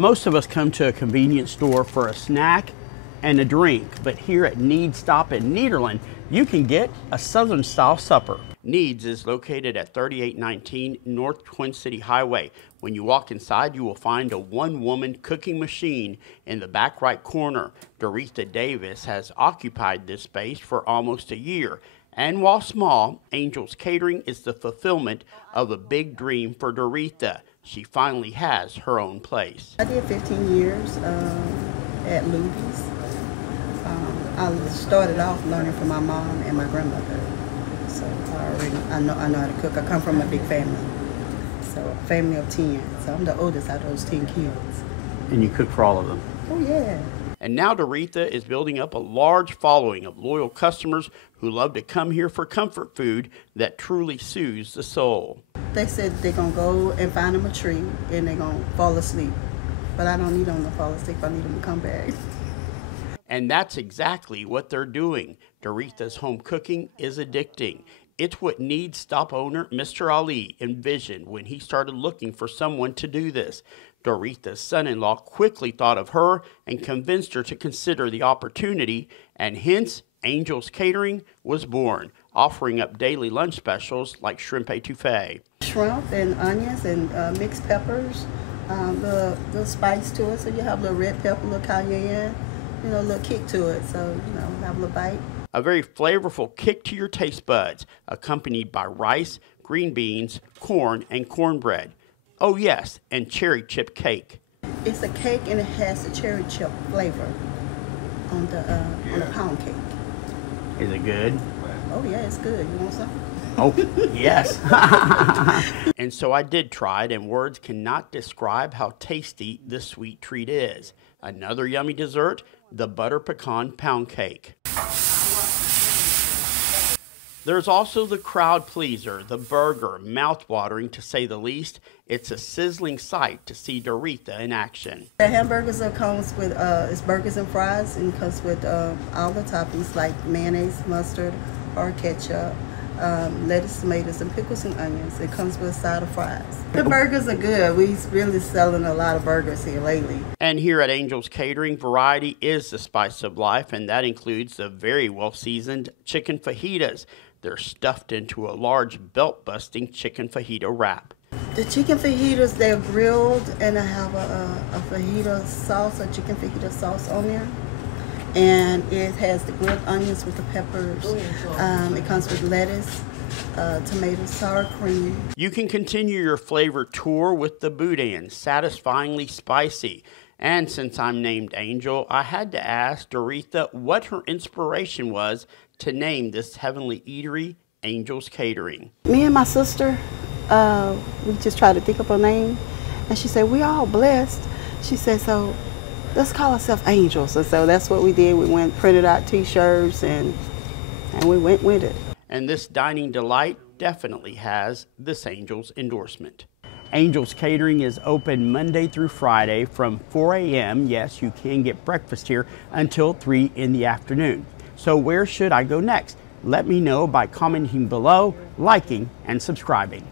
Most of us come to a convenience store for a snack and a drink, but here at Needz Stop in Nederland, you can get a Southern style supper. Needz is located at 3819 North Twin City Highway. When you walk inside, you will find a one-woman cooking machine in the back right corner. Doretha Davis has occupied this space for almost a year. And while small, Angel's Catering is the fulfillment of a big dream for Doretha. She finally has her own place. I did 15 years at Luby's. I started off learning from my mom and my grandmother. So I know how to cook. I come from a big family. So a family of 10. So I'm the oldest out of those 10 kids. And you cook for all of them? Oh yeah. And now Doretha is building up a large following of loyal customers who love to come here for comfort food that truly soothes the soul. They said they're going to go and find them a tree and they're going to fall asleep. But I don't need them to fall asleep. I need them to come back. And that's exactly what they're doing. Doretha's home cooking is addicting. It's what Needz Stop owner Mr. Ali envisioned when he started looking for someone to do this. Doretha's son-in-law quickly thought of her and convinced her to consider the opportunity, and hence Angel's Catering was born, offering up daily lunch specials like shrimp etouffee. Shrimp and onions and mixed peppers, the spice to it, so you have a little red pepper, a little cayenne, a little kick to it, so, have a little bite. A very flavorful kick to your taste buds, accompanied by rice, green beans, corn, and cornbread. Oh yes, and cherry chip cake. It's a cake and it has the cherry chip flavor on the pound cake. Is it good? Oh yeah, it's good. You want some? Oh, yes. And so I did try it, and words cannot describe how tasty this sweet treat is. Another yummy dessert, the butter pecan pound cake. There's also the crowd pleaser, the burger, mouth-watering to say the least. It's a sizzling sight to see Doretha in action. The hamburgers comes with it's burgers and fries, and comes with all the toppings like mayonnaise, mustard, or ketchup, lettuce, tomatoes, and pickles and onions. It comes with a side of fries. The burgers are good. We're really selling a lot of burgers here lately. And here at Angel's Catering, variety is the spice of life, and that includes the very well-seasoned chicken fajitas. They're stuffed into a large belt-busting chicken fajita wrap. The chicken fajitas, they're grilled, and I have a fajita sauce, a chicken fajita sauce on there. And it has the grilled onions with the peppers. It comes with lettuce, tomato, sour cream. You can continue your flavor tour with the boudin, satisfyingly spicy. And since I'm named Angel, I had to ask Doretha what her inspiration was to name this heavenly eatery Angel's Catering. Me and my sister, we just tried to think of a name, and she said, we're all blessed. She said, so let's call ourselves Angels. And so that's what we did. We went, printed out t-shirts, and we went with it. And this dining delight definitely has this Angel's endorsement. Angel's Catering is open Monday through Friday from 4 a.m. Yes, you can get breakfast here until 3 in the afternoon. So where should I go next? Let me know by commenting below, liking, and subscribing.